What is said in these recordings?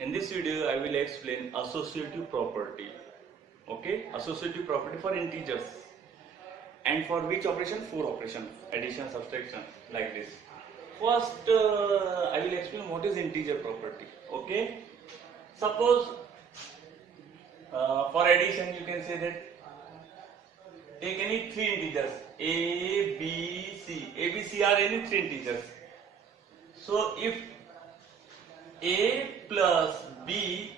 In this video, I will explain associative property. Okay, associative property for integers, and for which operation? For operation, addition, subtraction, like this. First, I will explain what is integer property. Okay, suppose for addition, you can say that take any three integers a, b, c. A, b, c are any three integers. So if a plus b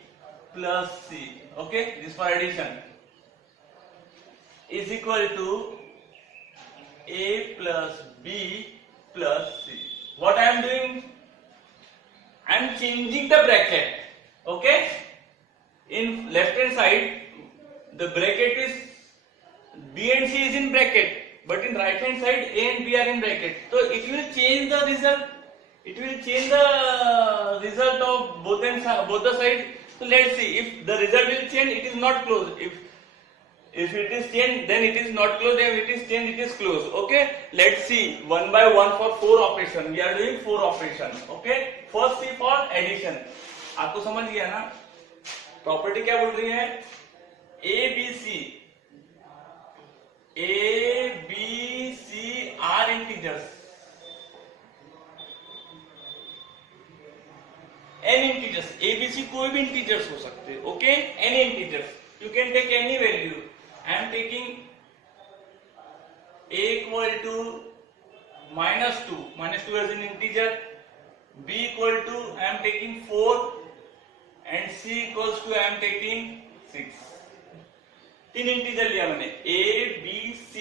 plus c, okay, this for addition, is equal to a plus b plus c. What I am doing? I am changing the bracket. Okay, in left hand side the bracket is b and c is in bracket, but in right hand side a and b are in bracket. So it will change the result. It will change the result of both the sides. So let's see, if the result will change, it is not closed. If it is changed, then it is not closed. If it is changed, it is closed. Okay, let's see one by one for four operation. We are doing four operation. Okay, first see for addition. आपको समझ गया ना? Property क्या बोल रही है? A, B, C are integers. N integers. A, B, C कोई भी integers हो सकते हैं. Okay, any integers. You can take any value. I am taking a equal to -2. -2 as an integer. B equal to I am taking 4 and C equals to I am taking 6. तीन integer लिया मैंने a, b, c.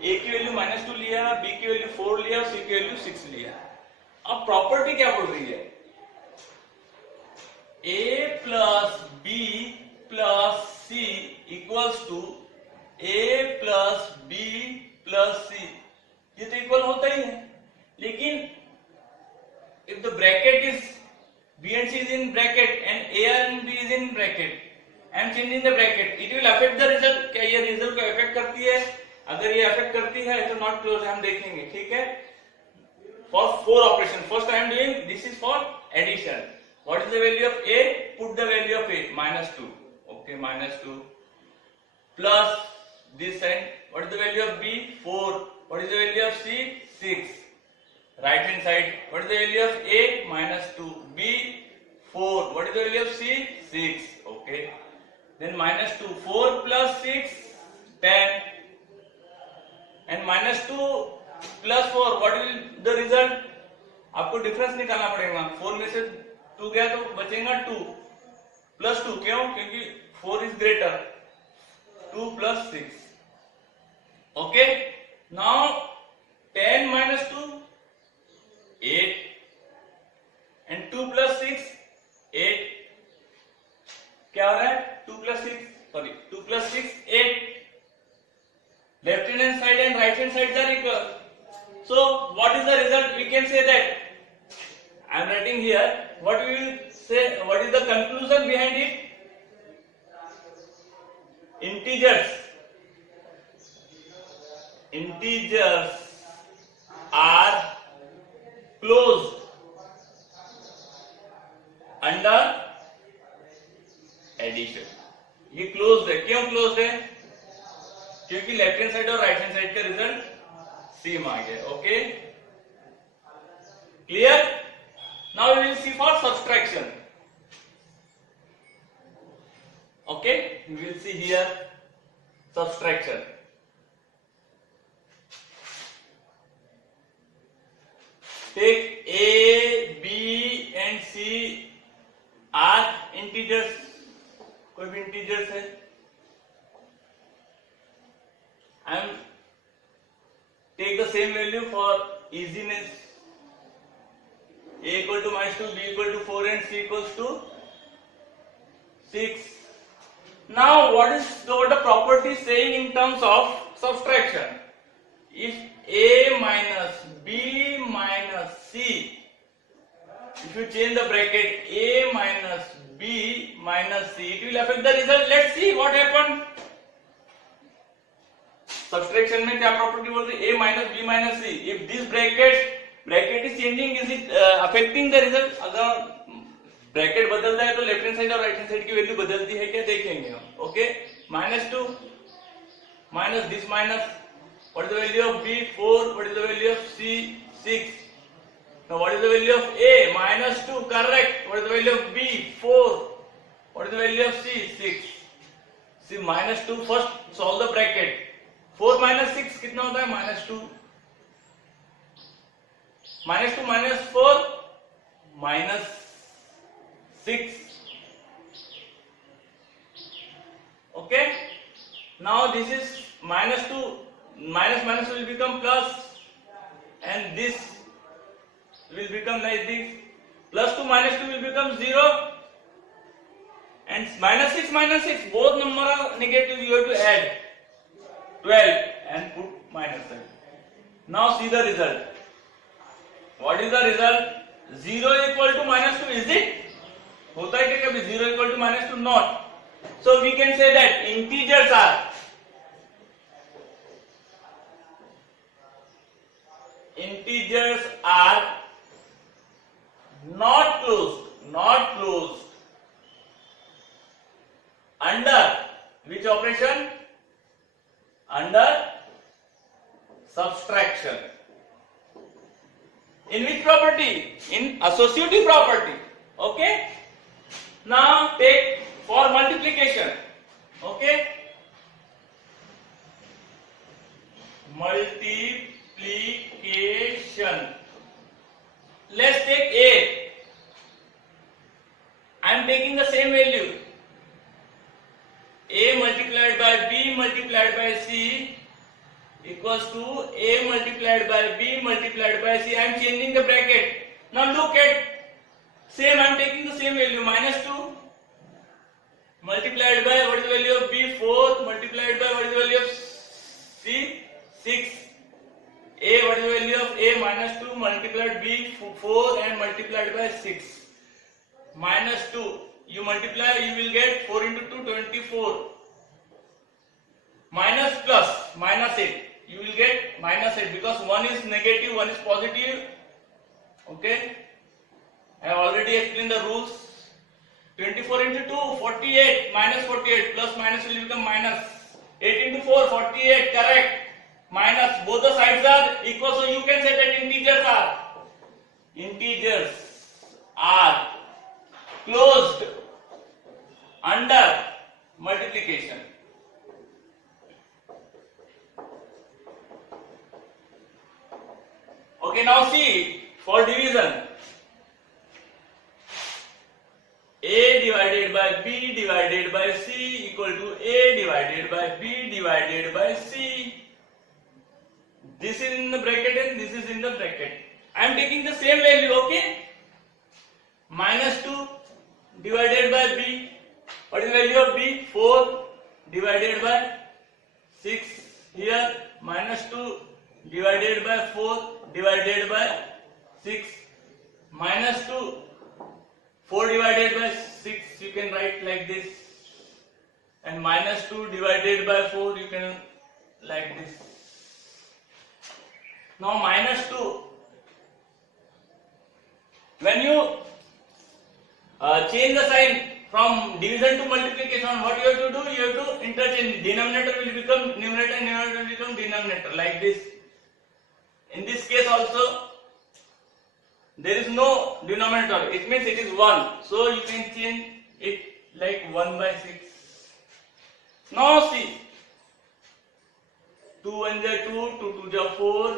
a की value -2 लिया, b की value 4 लिया, c की value 6 लिया. अब प्रॉपर्टी क्या बोल रही है? a plus b plus c equals to a plus b plus c. ये तो इक्वल होता ही है, लेकिन if the bracket is b and c is in bracket and a and b is in bracket, I am changing the bracket, it will affect the result. क्या ये result को affect करती है? अगर ये अफेक्ट करती है तो नॉट क्लोज, हम देखेंगे. ठीक है, for four operation. First I am doing, this is for addition. What is the value of a? Put the value of a -2. Okay, -2 plus this side. What is the value of b? 4. What is the value of c? 6. Right hand side, what is the value of a? -2. b 4. What is the value of c? 6. Okay, then -2. 4 plus 6 10, and -2 plus 4. What will the result? आपको difference निकालना पड़ेगा. 4 में से 2 गया तो बचेगा 2 plus 2. क्यों? क्योंकि 4 is greater. 2 plus 6. Okay, now 10 minus 2 8, and 2 plus 6 8. क्या हो रहा है? 2 plus 6 8. Left hand side and right hand sides are equal. So what is the result? We can say that I am writing here. What we will say? What is the conclusion behind it? Integers are closed under addition. ये closed है. क्यों closed है? क्योंकि left hand side और right hand side का result same आ गया. Okay, clear? Now we will see for subtraction. Okay, we will see here subtraction. Take a, b and c are integers. कोई भी integers है. I am take the same value for easiness. a equal to -2, b equal to 4 and c equals to 6. Now what the property saying in terms of subtraction? If a minus b minus c, if you change the bracket a minus b minus c, it will affect the result. Let's see what happened. Subtraction में क्या property बोल रही है? a minus b minus c. If this bracket is changing, is it affecting the result? अगर bracket बदलता है तो left hand side और राइट हैंड साइड की वैल्यू बदलती है क्या, देखेंगे हम. Okay, -2 minus this minus, what is the value of B? 4. What is the value of C? 6. Now what is the value of A? -2, correct. What is the value of B? 4. What is the value of C? 6. See, -2, first solve the bracket. 4 minus 6 कितना होता है? -2. -2 minus 4 -6. Okay. Now this is -2, minus will become plus, and this will become like this. +2 -2 will become 0, and -6 both number are negative. You have to add 12 and put -7. Now see the result. What is the result? 0 equal to -2, is it? होता है क्या कभी 0 equal to -2? Not. So we can say that integers are not closed under which operation? Under subtraction. In which property? In associative property. Okay. Now take for multiplication. Okay. Multiplication. Let's take A. I am taking the same value. A multiplied by B multiplied by C equals to A multiplied by B multiplied by C. I am changing the bracket. Now look at same. I am taking the same value, -2 multiplied by, what is the value of B? 4 multiplied by, what is the value of C? 6. A, what is the value of A? -2 multiplied B 4 and multiplied by 6. -2. You multiply, you will get 4 into 2, 24. Minus plus, -8. You will get -8 because one is negative, one is positive. Okay. I have already explained the rules. 24 into 2, 48. -48. Plus minus will become minus. 8 into 4, 48. Correct. Minus. Both the sides are equal. So you can say that integers are closed under multiplication. Okay, now see for division. A divided by B divided by C equal to A divided by B divided by C. This is in the bracket and this is in the bracket. I am taking the same value, okay? -2 divided by B. What is the value of B? 4 divided by 6. Here -2 divided by 4 divided by 6. -2. 4 divided by 6 you can write like this, and -2 divided by 4 you can like this. Now -2, when you change the sign from division to multiplication, what you have to do? You have to interchange. Denominator will become numerator, numerator will become denominator, like this. In this case also there is no denominator, it means it is 1, so you can change it like 1 by 6. Now see, 2 1 are 2, 2 2 are 4,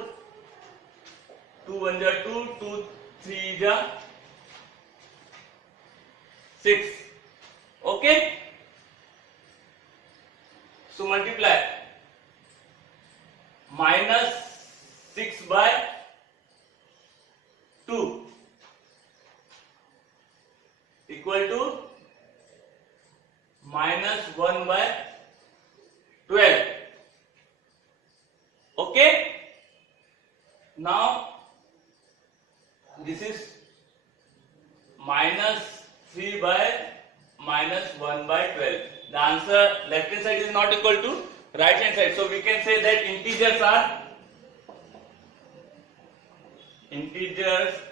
2 1 are 2, 2 3 are 6. Okay, so multiply -6 by 2 equal to -1 by 12. Okay, now this is -3 by -1 by 12. The answer left hand side is not equal to right hand side, so we can say that integers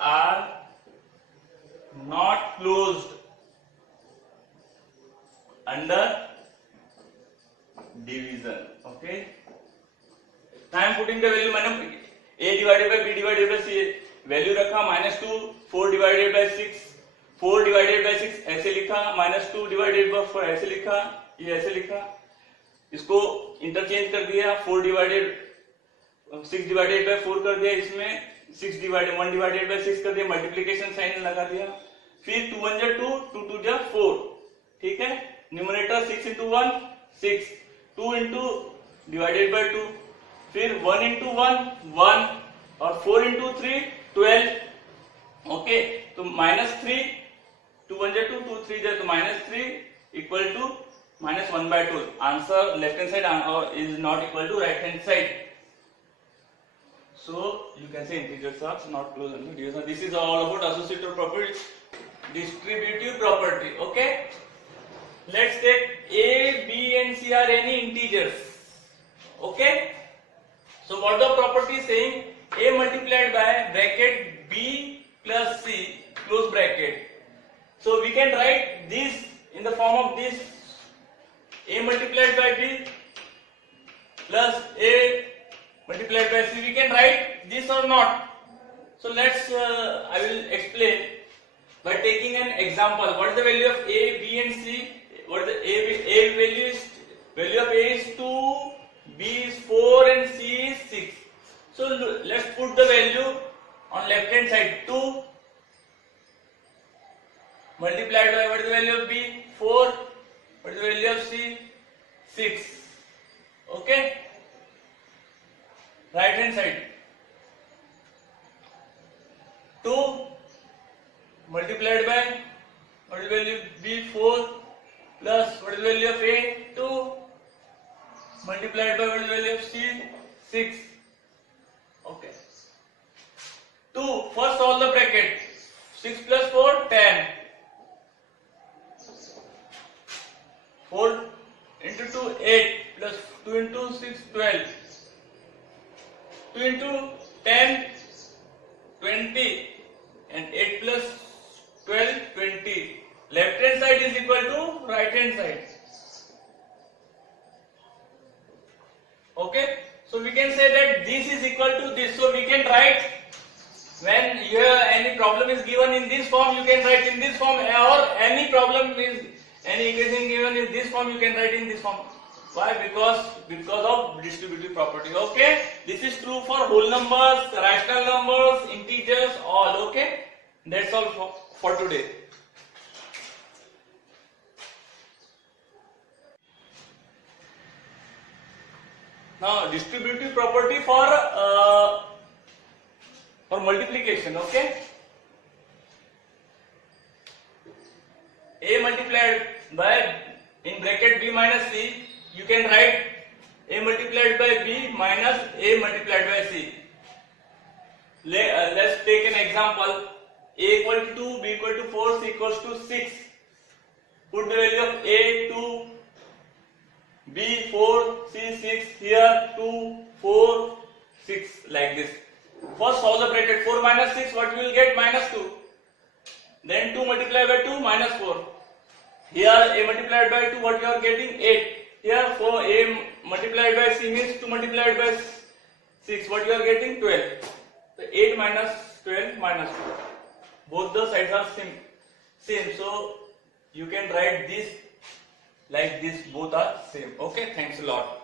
are not closed under division. Okay, now I am putting the value. मैंने a divided by b divided by c value रखा -2, 4 divided by 6, 4 divided by 6 ऐसे लिखा, -2 divided by 4 ऐसे लिखा, ये ऐसे लिखा, इसको इंटरचेंज कर दिया, 6 डिवाइडेड बाय 4 कर दिया, इसमें 1 डिवाइडेड बाय 6 कर दिया, मल्टीप्लिकेशन साइन लगा दिया, फिर 2 1 जा 2, 2 2 जा 4, ठीक है, numerator 6 into 1 6, 2 into divided by 2, फिर 1 into 1 1 और 4 into 3 12. ओके, तो -3, 2 1 जा 2, 2 3 जा तो -3 equal to -1/2. Answer left hand side is not equal to right hand side. So you can say integers are not close under division. This is all about associative property, distributive property. Okay, let's take a, b and c are any integers. Okay, so what the property is saying, a multiplied by bracket b plus c close bracket. So we can write this in the form of this, a multiplied by b plus a multiplied by c. We can write this or not. So let's I will explain by taking an example. What is the value of a, b and c? What is the a value is, value of a is 2, b is 4 and c is 6. So let's put the value on left hand side. 2 multiplied by, what is the value of b? 4. What is the value of c? 6. Okay, right hand side. 2 multiplied by, what is the value of b? 4 plus, what is the value of a? 2 multiplied by, what is the value of c? 6. Okay, 2, first solve the bracket, 6 plus 4 10, 4 into 2 8 plus 2 into 6 12, 2 into 10 20 and 8 plus 12 20. Left hand side is equal to right hand side. Okay, so we can say that this is equal to this. So we can write, when here any problem is given in this form, you can write in this form, or any problem is, any equation given in this form, you can write in this form. Why? Because of distributive property. Okay, this is true for whole numbers, rational numbers, integers, all. Okay, that's all for today. Now distributive property for multiplication. Okay, a multiplied by, in bracket b minus c, you can write a multiplied by b minus a multiplied by c. Let's take an example. A equal to 2, b equal to 4, c equals to 6. Put the value of a 2, b 4, c 6, here 2 4 6, like this. First solve the bracket, 4 minus 6, what you will get? -2. Then 2 multiplied by 2, -4. Here a multiplied by 2, what you are getting? 8. Here for a multiplied by c means 2 multiplied by 6, what you are getting? 12. So 8 minus 12 minus 4. Both the sides are same. So you can write this like this, both are same. Okay, thanks a lot.